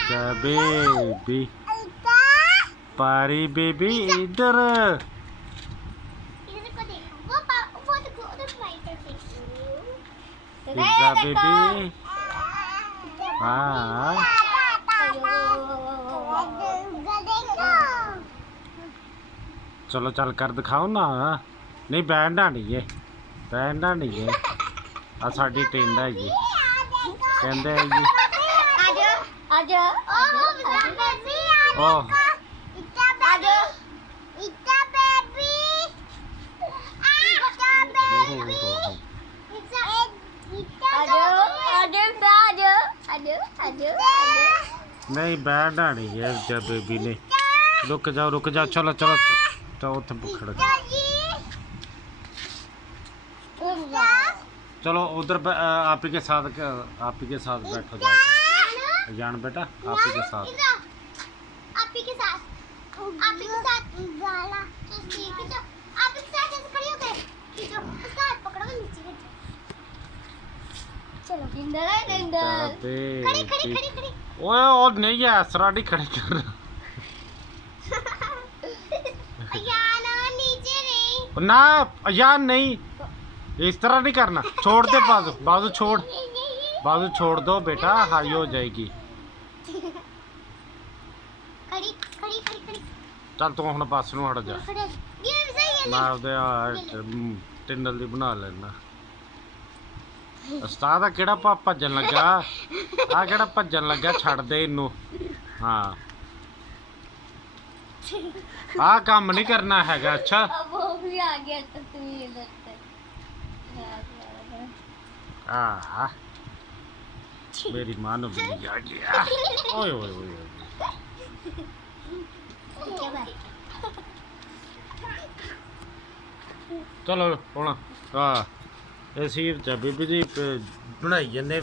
जा बेबी पारी बेबी इधर पिज्जा बेबी हाँ चलो चल कर दिखाओ ना नहीं बैठना नहीं है बैठना नहीं है आ साडी टेंड है जी कहते है जी ओह नहीं बैठना नहीं है जब बेबी ने रुक जाओ चलो चलो तो उठ खड़ चलो उधर आप ही के साथ बैठो जाओ जान बेटा आप ही के साथ ओए और नहीं है असरा नहीं खड़े कर ना यार नहीं इस तरह नहीं करना छोड़ दे बाजू छोड़ दो बेटा हाई हो जाएगी चल तू हम पास ਨੂੰ हट जा मैं ਉਹਦੇ ਟਿੰਡਲ ਦੀ ਬਣਾ ਲੈਣਾ ਉਸਤਾਦ ਆ ਕਿਹੜਾ ਭੱਜਣ ਲੱਗਾ ਆ ਕਿਹੜਾ ਭੱਜਣ ਲੱਗਾ ਛੱਡ ਦੇ ਇਹਨੂੰ ਹਾਂ ਆ ਕੰਮ ਨਹੀਂ ਕਰਨਾ ਹੈਗਾ अच्छा वो भी आ गया तस्वीर हाँ मेरी माँ ने भी आ गया ओए ओए ओए चलो ਹੁਣ ਹਾਂ ਅਸੀਂ ਬੀਬੀ ਜੀ ਬਣਾਈ ਜੰਨੇ